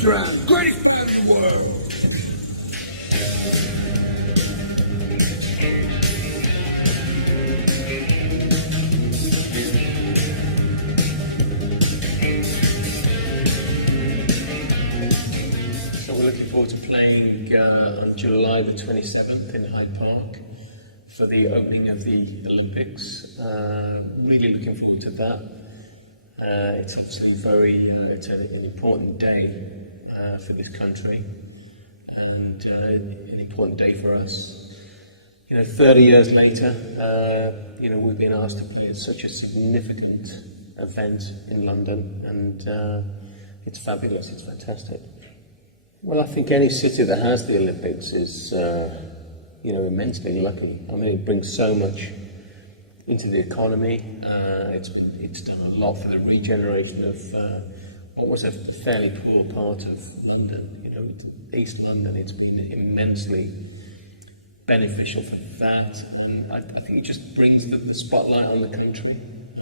Duran, greatest band in the world. So we're looking forward to playing on July the 27th in Hyde Park for the opening of the Olympics. Really looking forward to that. It's obviously it's an important day for this country and an important day for us. 30 years later, we've been asked to play at such a significant event in London, and it's fabulous, it's fantastic. Well, I think any city that has the Olympics is, immensely lucky. I mean, it brings so much into the economy. It's done a lot for the regeneration of what was a fairly poor part of London. East London. It's been immensely beneficial for that, and I think it just brings the spotlight on the country.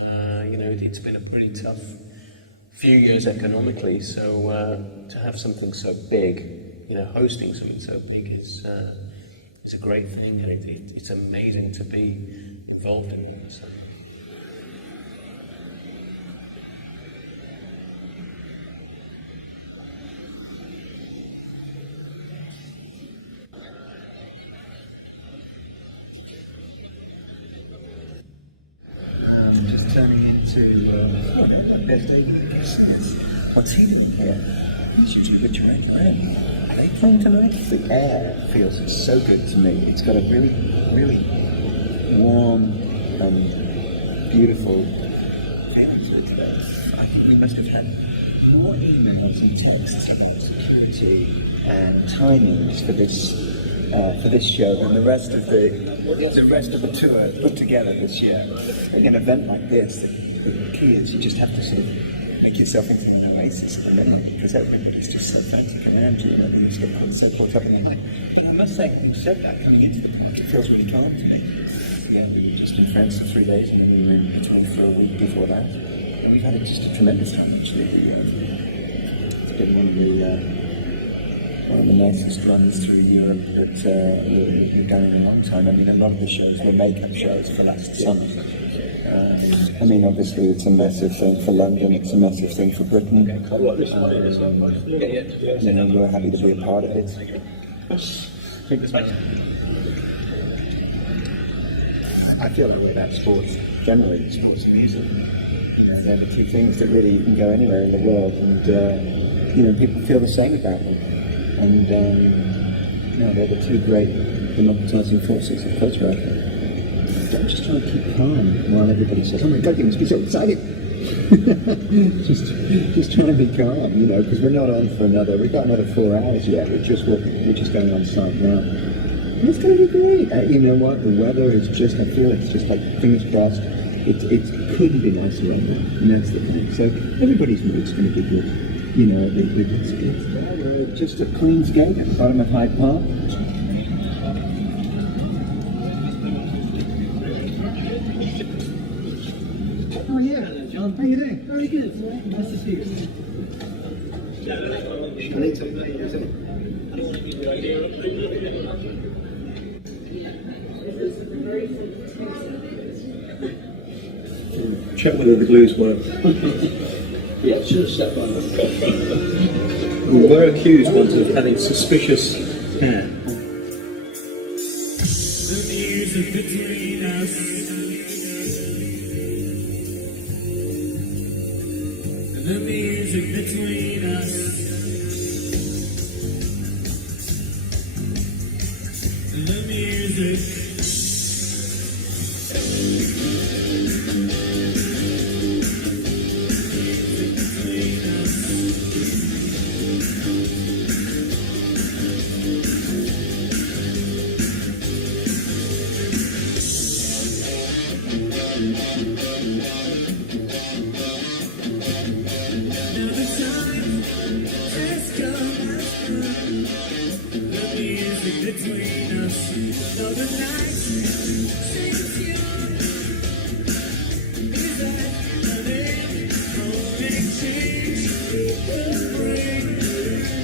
It's been a pretty tough few years economically, so to have something so big, hosting something so big is a great thing, and it's amazing to be involved in it. So. Just turning into what's he doing here? You should do the Duran. Are they playing tonight? The air feels so good to me. It's got a really, really warm and beautiful feeling to it today. I think we must have had more emails and texts about security and timings for this show than the rest of the tour put together this year. An event like this, the key is you just have to sort of make yourself into an oasis, and then because everybody's just so frantic around you, you just get so caught up in it. But I must say, having said that, coming into the park, it feels really calm to me. Again, we've just been friends for 3 days, and we were between for a week before that. And we've had just a tremendous time actually. It's been one of the nicest runs through Europe that we've done in a long time. I mean, a lot of the shows were makeup shows for last summer. Obviously it's a massive thing for London, it's a massive thing for Britain. We're happy to be a part of it. I feel the way about sports, generally sports and music. They're the two things that really can go anywhere in the world, and people feel the same about them. And they're the two great democratizing forces of photographing. I'm just trying to keep calm while everybody says, "Oh my God, you must be so excited!" just trying to be calm, because we're not on for we've got another 4 hours yet. We're just going on site now. And it's going to be great. You know what? The weather is I feel it's just like fingers crossed. It couldn't be nicer right now, and that's the thing. So everybody's mood's going to be good. We're just at Queensgate at the bottom of Hyde Park. Oh yeah, John, how you doing? Very good. Nice to see you. Check whether the glues work. Yeah, should have stepped on them. We were accused once of having suspicious hair. The music between us. The music between us. The music. Between us, for the night since you is that a little change we could bring.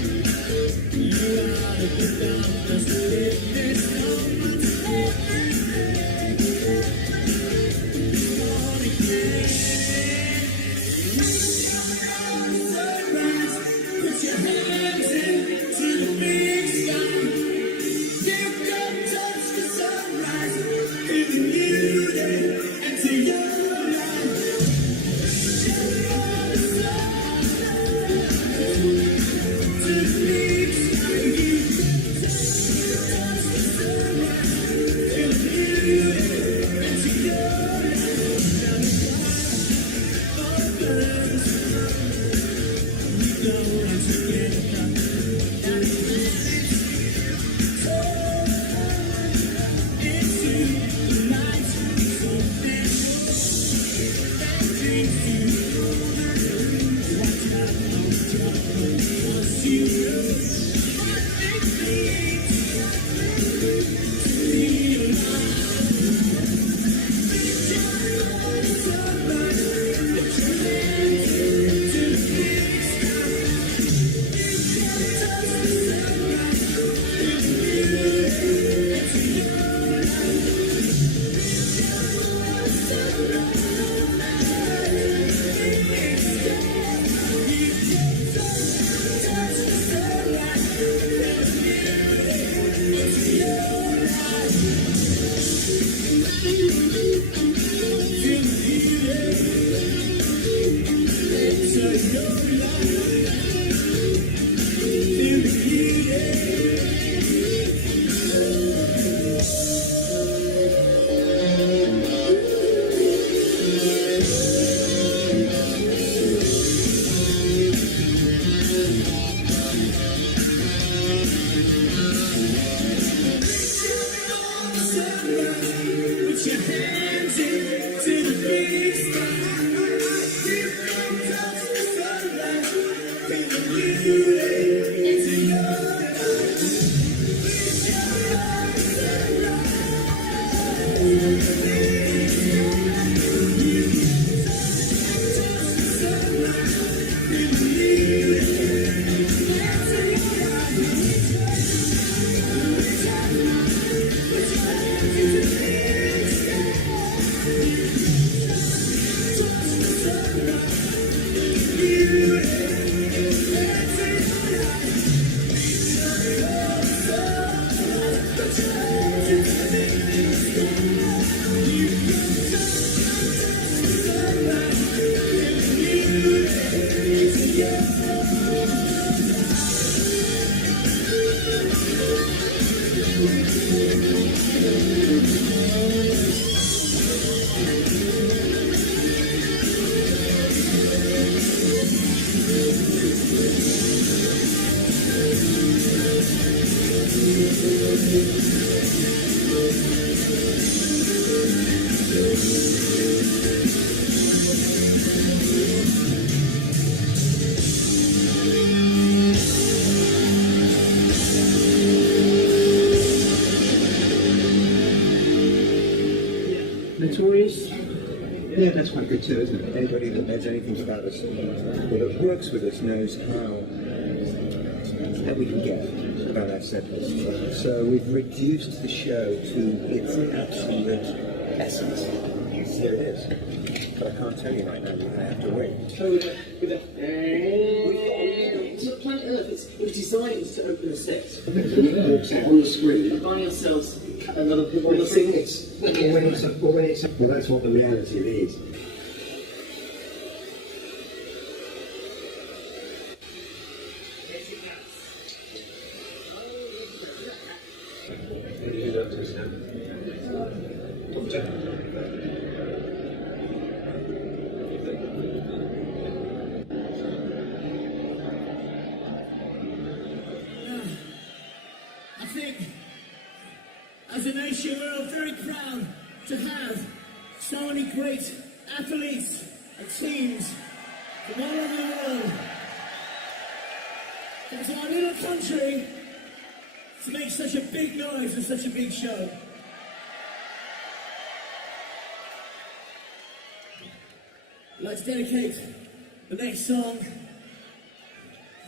Notorious? Yeah, that's quite good too, isn't it? Anybody that knows anything about us, or that works with us, knows how we can get about our set list. So we've reduced the show to its absolute essence. Here it is. But I can't tell you right now, I have to wait. So Planet Earth, it's designed to open a set on the screen by ourselves another people are seeing this. Well, that's what the reality is. I think, as a nation, we're all very proud to have so many great athletes and teams from all over the world. It's our little country to make such a big noise and such a big show. I'd like to dedicate the next song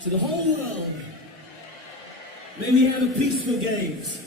to the whole world. May we have a peaceful games.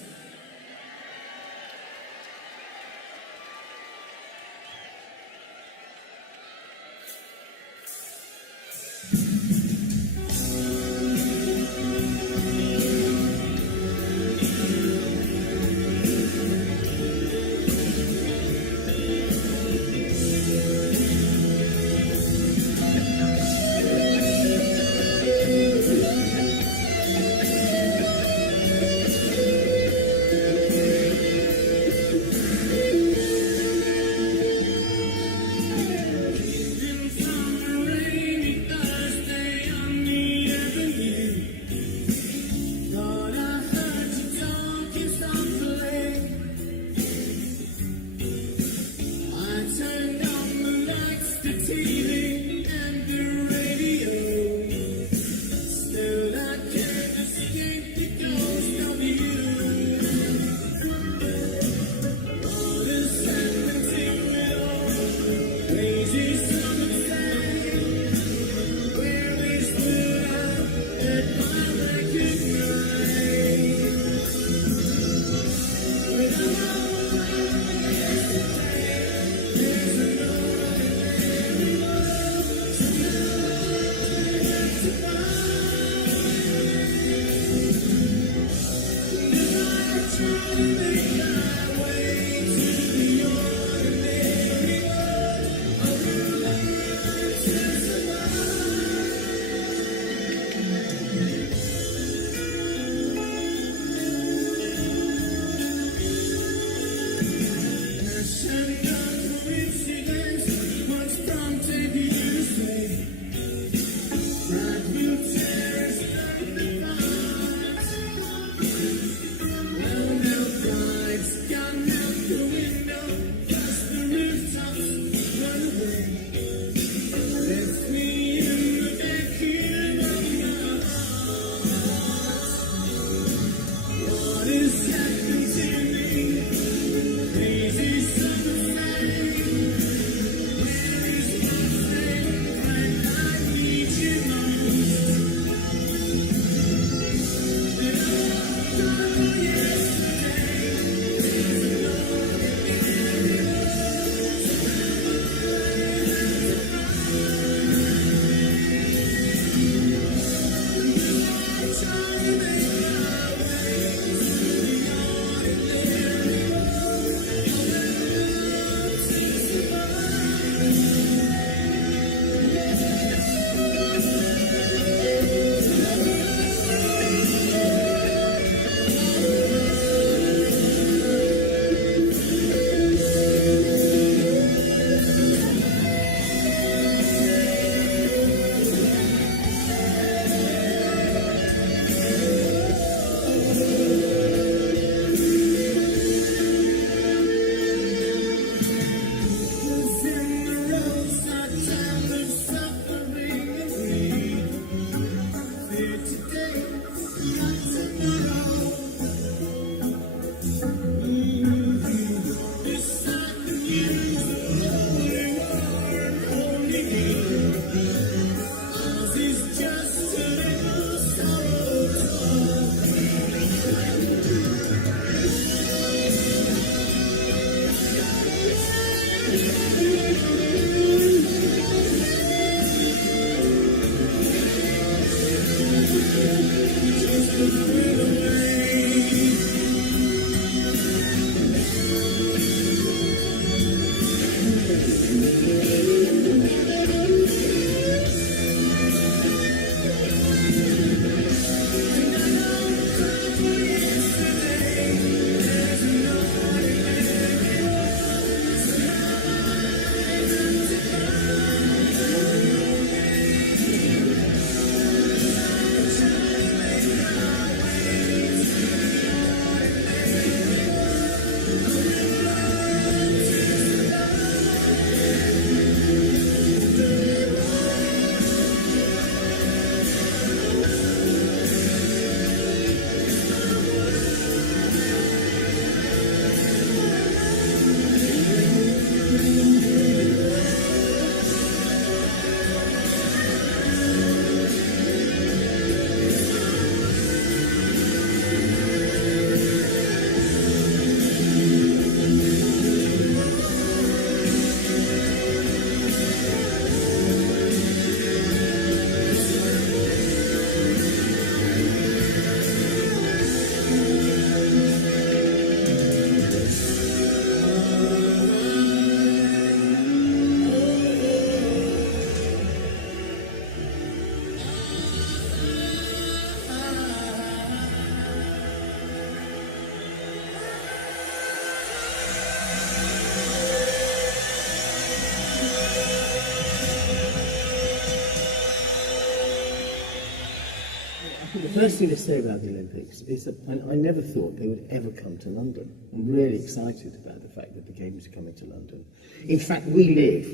The first thing to say about the Olympics is that I never thought they would ever come to London. I'm really excited about the fact that the Games are coming to London. In fact, we live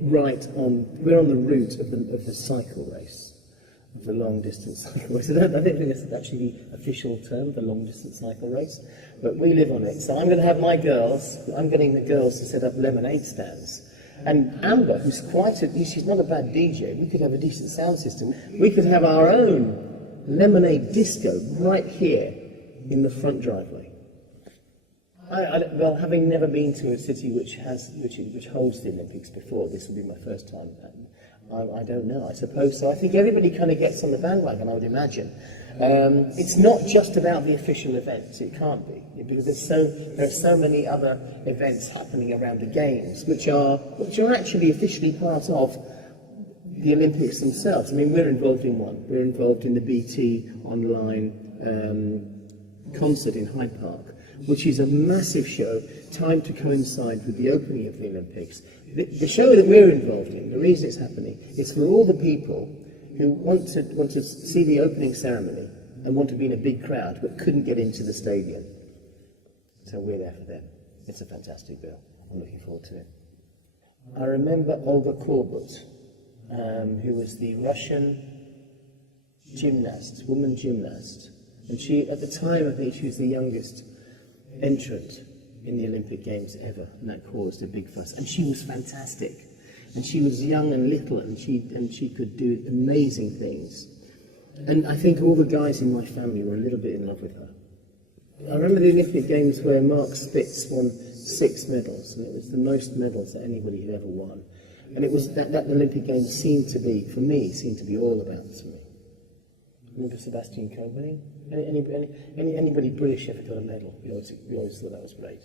we're on the route of the cycle race, of the long distance cycle race. I don't think that's actually the official term, the long distance cycle race, but we live on it. So I'm getting the girls to set up lemonade stands And Amber, she's not a bad DJ, we could have a decent sound system. We could have our own lemonade disco right here in the front driveway. Well, having never been to a city which holds the Olympics before, this will be my first time. I don't know, I suppose so. I think everybody kind of gets on the bandwagon, I would imagine. It's not just about the official events, it can't be, because there are so many other events happening around the Games, which are actually officially part of the Olympics themselves. I mean, we're involved in one. We're involved in the BT online concert in Hyde Park, which is a massive show, timed to coincide with the opening of the Olympics. The show that we're involved in, the reason it's happening, is for all the people who want to see the opening ceremony and want to be in a big crowd but couldn't get into the stadium. So we're there for them. It's a fantastic bill. I'm looking forward to it. I remember Olga Korbut, who was the Russian gymnast, woman gymnast, and she, at the time, I think she was the youngest entrant in the Olympic Games ever, and that caused a big fuss. And she was fantastic. And she was young and little, and she could do amazing things. And I think all the guys in my family were a little bit in love with her. I remember the Olympic Games where Mark Spitz won 6 medals, and it was the most medals that anybody had ever won. And it was that Olympic Games seemed to be, for me, all about to me. Remember Sebastian Coe winning? Anybody British ever got a medal? We always thought that was great.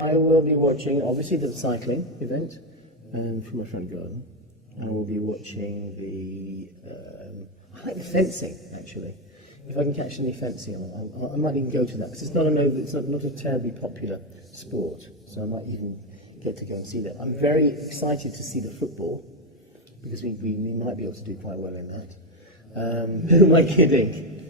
I will be watching, obviously, the cycling event from my front garden. And I will be watching I like the fencing, actually. If I can catch any fencing, I might even go to that, because it's not a terribly popular sport, so I might even get to go and see that. I'm very excited to see the football, because we might be able to do quite well in that. Who am I kidding?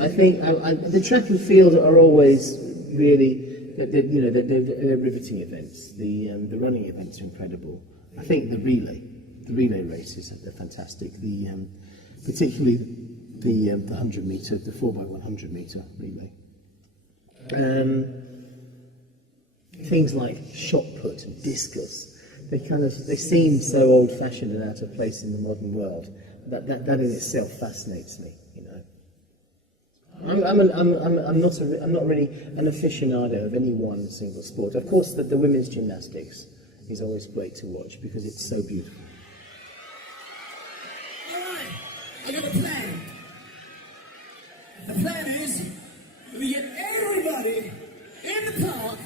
I think the track and field are always really, they're riveting events. The running events are incredible. I think the relay races are fantastic. Particularly the 100 metre, the 4x100 metre relay. Things like shot put and discus, they seem so old-fashioned and out of place in the modern world. That in itself fascinates me, you know. I'm not really an aficionado of any one single sport. Of course, the women's gymnastics is always great to watch because it's so beautiful. All right, I got a plan. The plan is we get everybody in the park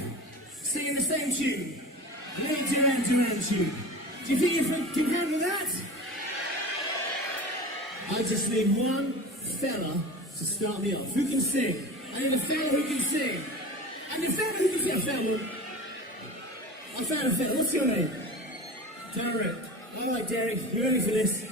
singing the same tune. Great Duran tune. Do you think you can handle that? I just need one fella to start me off. Who can sing? I need a fella who can sing. And the fella who can sing, fella. I found a fella. What's your name? Derek. All right, Derek. You ready for this?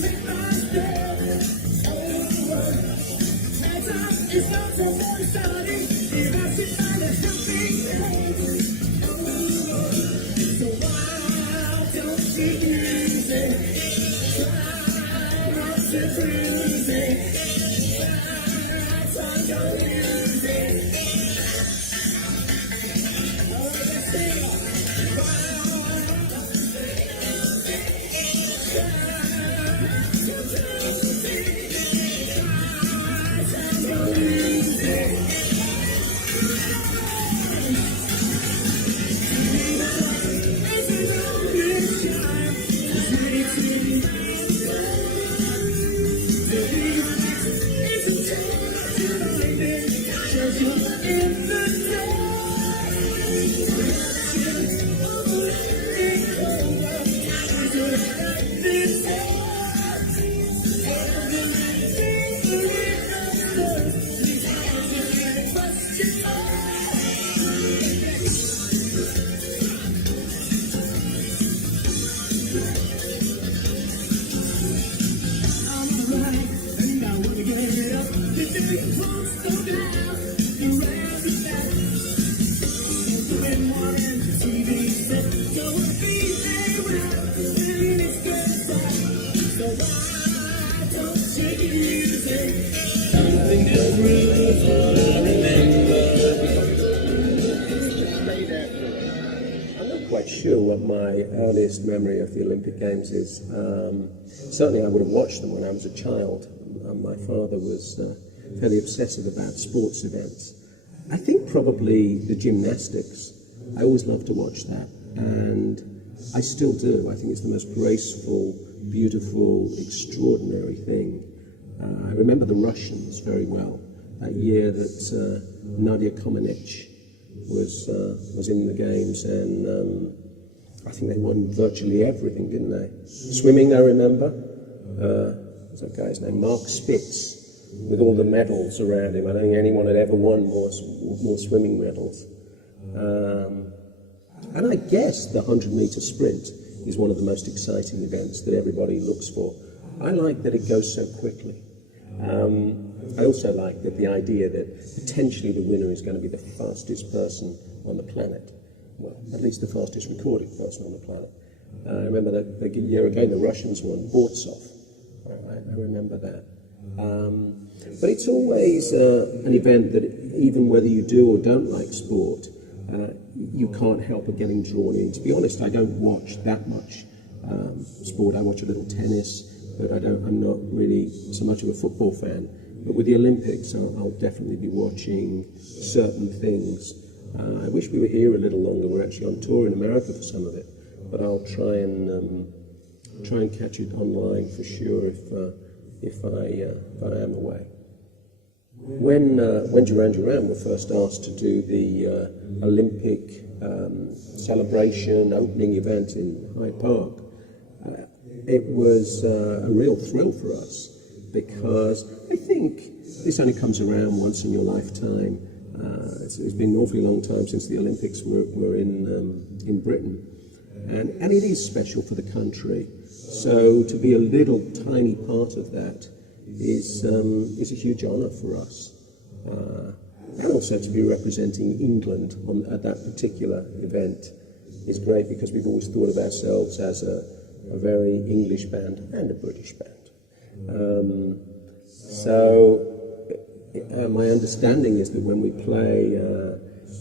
Make my It's not so very sunny. It has to find a happy place. So why don't you use it? Try not to lose it. Try to use it. Oh, let's sing. I'm not quite sure what my earliest memory of the Olympic Games is. Certainly I would have watched them when I was a child. My father was fairly obsessive about sports events. I think probably the gymnastics. I always loved to watch that, and I still do. I think it's the most graceful, beautiful, extraordinary thing. I remember the Russians very well. That year that Nadia Comaneci was in the games, and I think they won virtually everything, didn't they? Swimming, I remember. What's that guy's name? Mark Spitz, with all the medals around him. I don't think anyone had ever won more swimming medals. And I guess the 100-meter sprint is one of the most exciting events that everybody looks for. I like that it goes so quickly. I also like that the idea that potentially the winner is going to be the fastest person on the planet. Well, at least the fastest recorded person on the planet. I remember that a year ago the Russians won, Bortsov. I remember that. But it's always an event that even whether you do or don't like sport, you can't help but getting drawn in. To be honest, I don't watch that much sport. I watch a little tennis, but I'm not really so much of a football fan. But with the Olympics, I'll definitely be watching certain things. I wish we were here a little longer. We're actually on tour in America for some of it, but I'll try and catch it online for sure if I am away. When Duran were first asked to do the Olympic celebration opening event in Hyde Park, it was a real thrill for us, because I think this only comes around once in your lifetime. It's been an awfully long time since the Olympics were in Britain, and it is special for the country. So to be a little tiny part of that is a huge honour for us, and also to be representing England at that particular event is great, because we've always thought of ourselves as a very English band and a British band. My understanding is that when we play,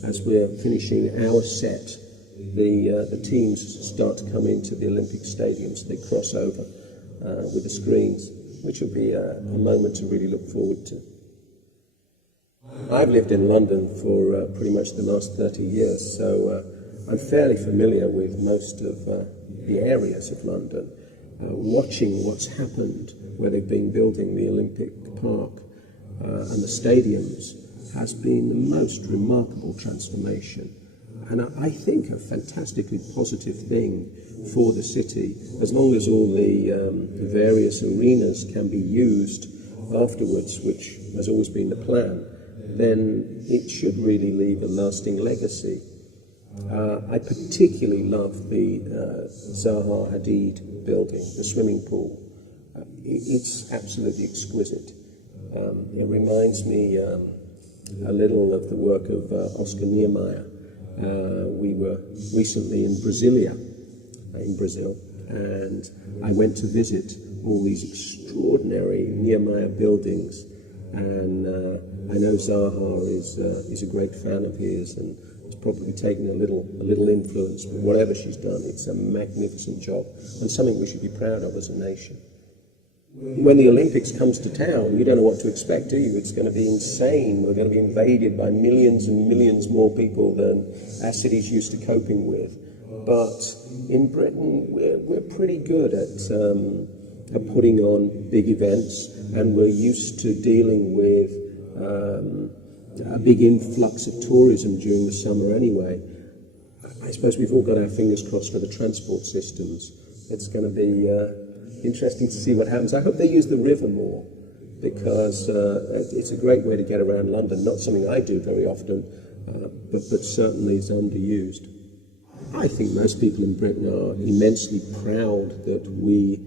as we're finishing our set, the teams start to come into the Olympic Stadium, so they cross over with the screens, which will be a moment to really look forward to. I've lived in London for pretty much the last 30 years, so I'm fairly familiar with most of the areas of London. Watching what's happened where they've been building the Olympic Park and the stadiums has been the most remarkable transformation, and I think a fantastically positive thing for the city, as long as all the various arenas can be used afterwards, which has always been the plan. Then it should really leave a lasting legacy. I particularly love the Zaha Hadid building, the swimming pool. It's absolutely exquisite. It reminds me a little of the work of Oscar Niemeyer. We were recently in Brasilia, in Brazil, and I went to visit all these extraordinary Niemeyer buildings, and I know Zaha is a great fan of his, and has probably taken a little influence. But whatever she's done, it's a magnificent job, and something we should be proud of as a nation. When the Olympics comes to town, you don't know what to expect, do you? It's going to be insane. We're going to be invaded by millions and millions more people than our city's used to coping with. But in Britain, we're pretty good at putting on big events, and we're used to dealing with a big influx of tourism during the summer anyway. I suppose we've all got our fingers crossed for the transport systems. It's going to be interesting to see what happens. I hope they use the river more, because it's a great way to get around London. Not something I do very often, but certainly is underused. I think most people in Britain are immensely proud that we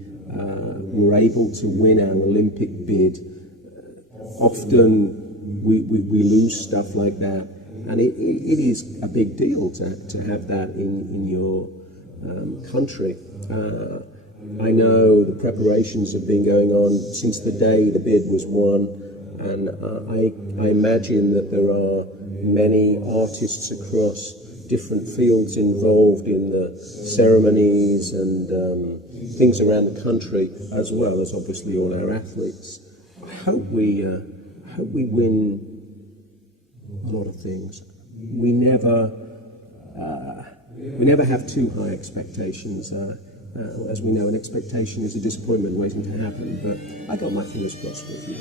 were able to win our Olympic bid. Often we lose stuff like that, and it is a big deal to have that in your country. I know the preparations have been going on since the day the bid was won, and I imagine that there are many artists across different fields involved in the ceremonies and things around the country, as well as obviously all our athletes. I hope we win a lot of things. We never have too high expectations. As we know, an expectation is a disappointment waiting to happen, but I got my fingers crossed with you.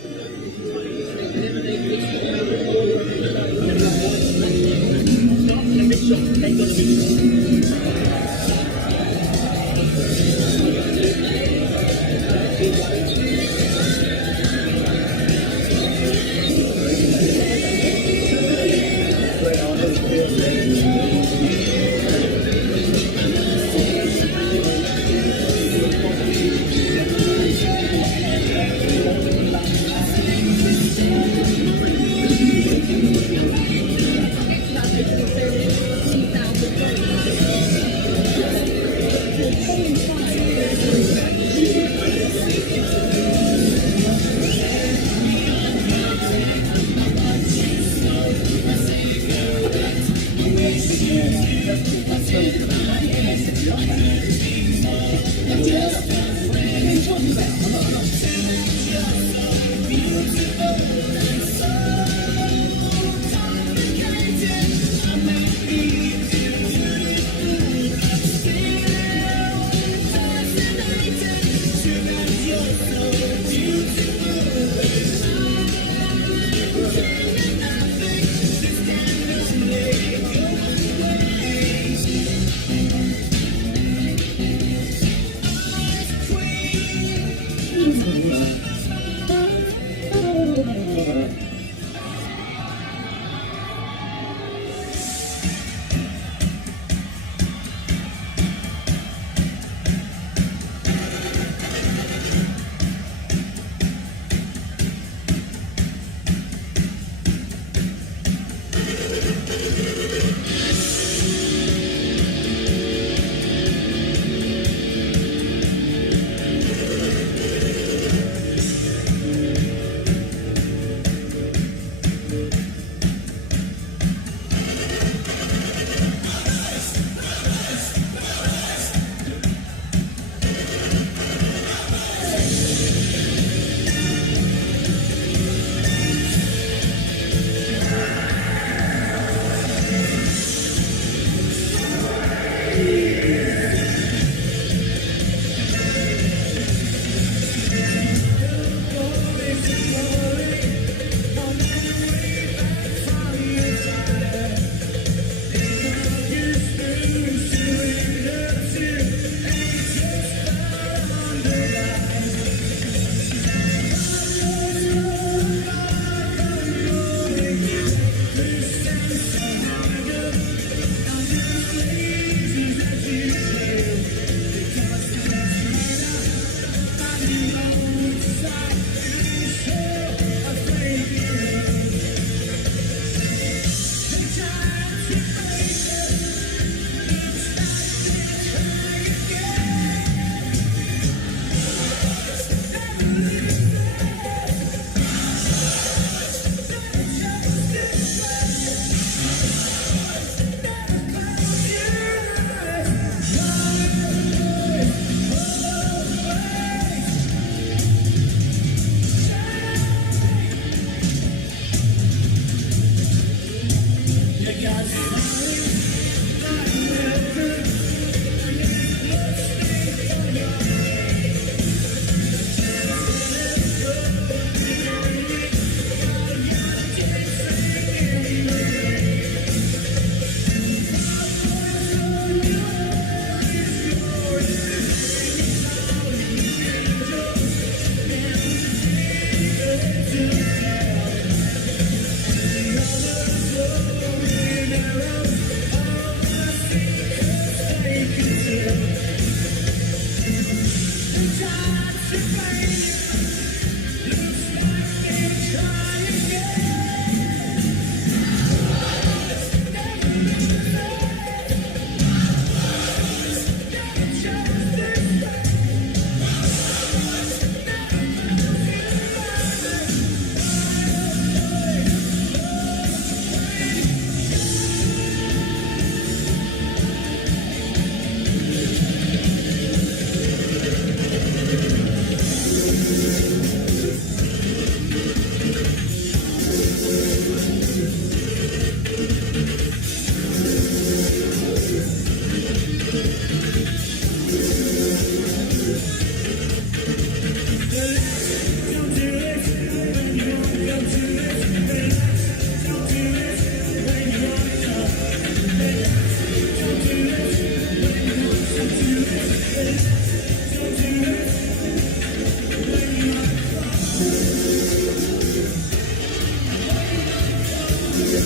Got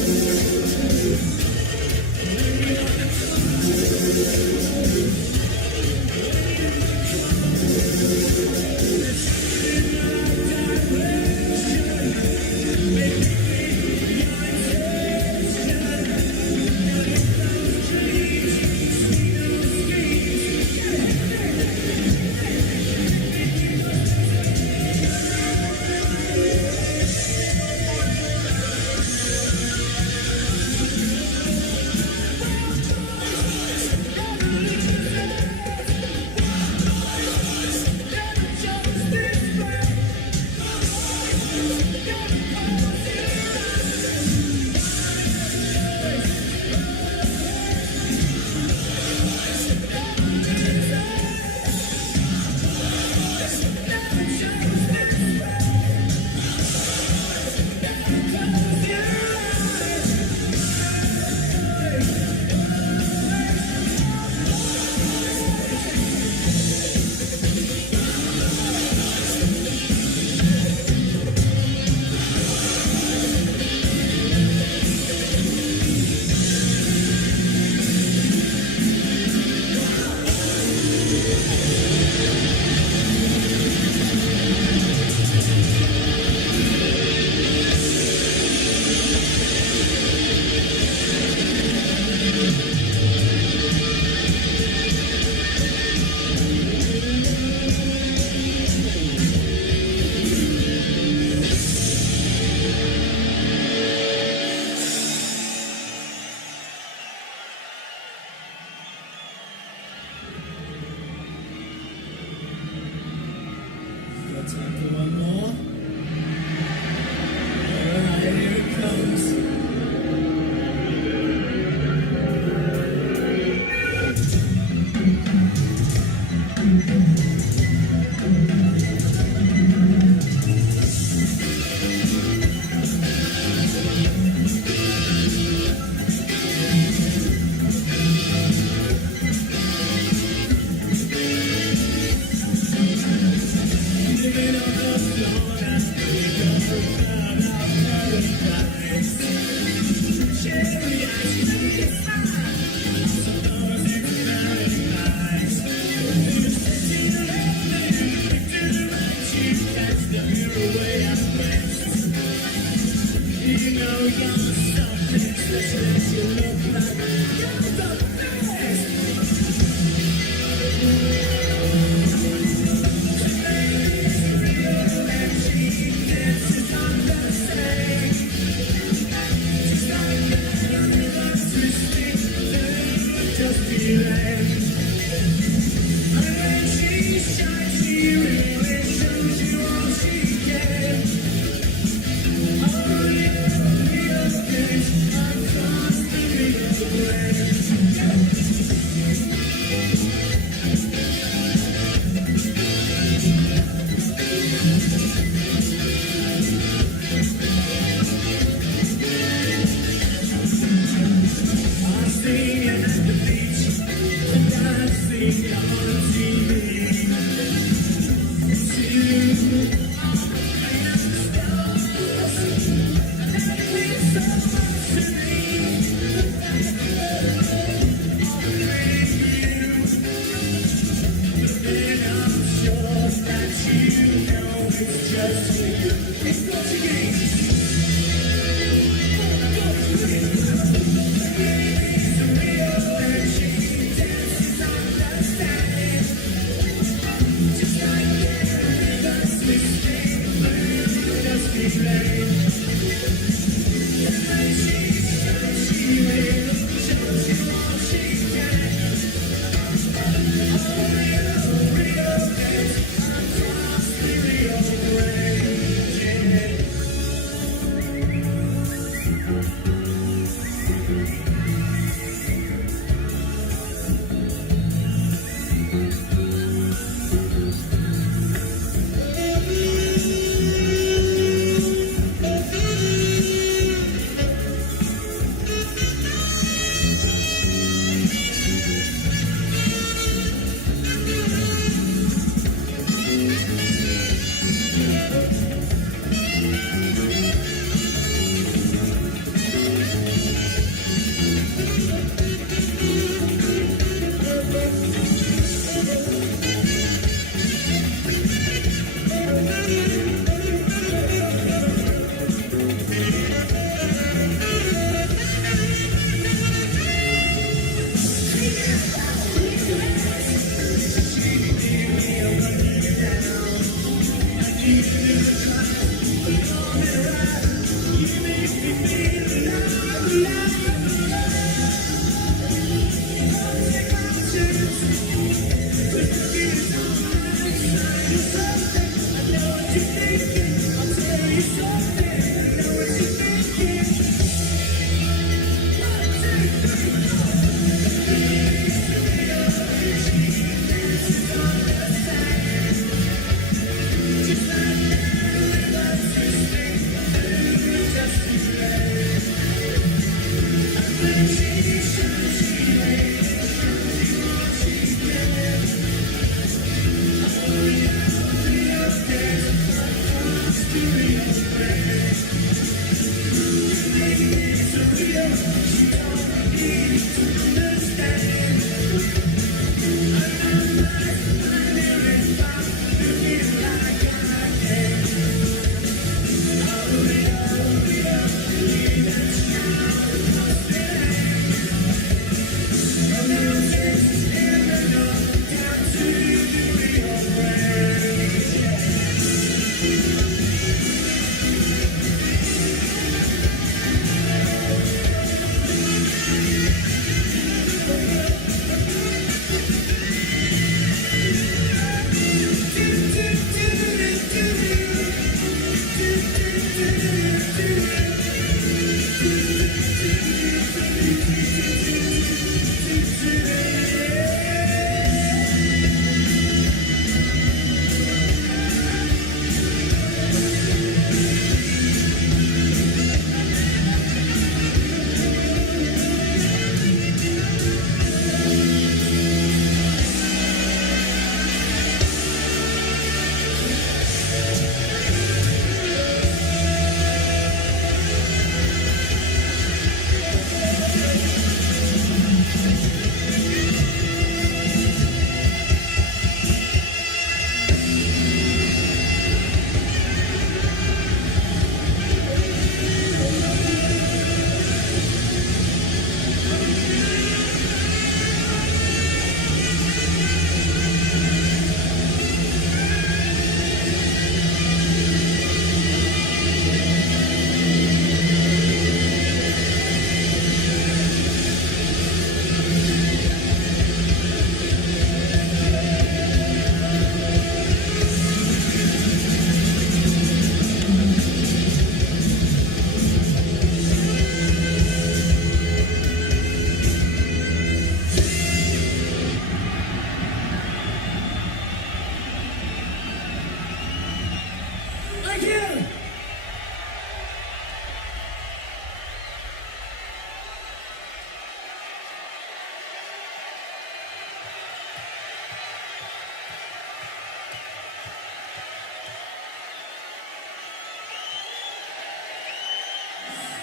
time for one more? Alright, here it comes. Living on the floor as we go about our paradise. Cherry ice cream is fine. Suppose it's paradise. We're sitting alone and to the right cheek. That's the mirror way I place. You know you're something special. You look like you're the best.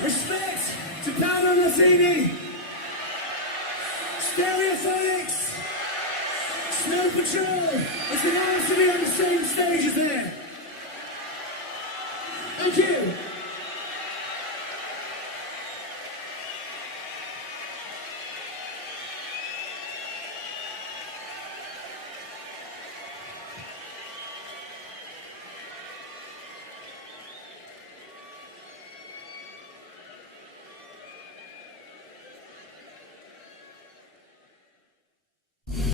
Respect to Paolo Martini, Stereophonics, Snow Patrol. It's an honor to be on the same stage as there.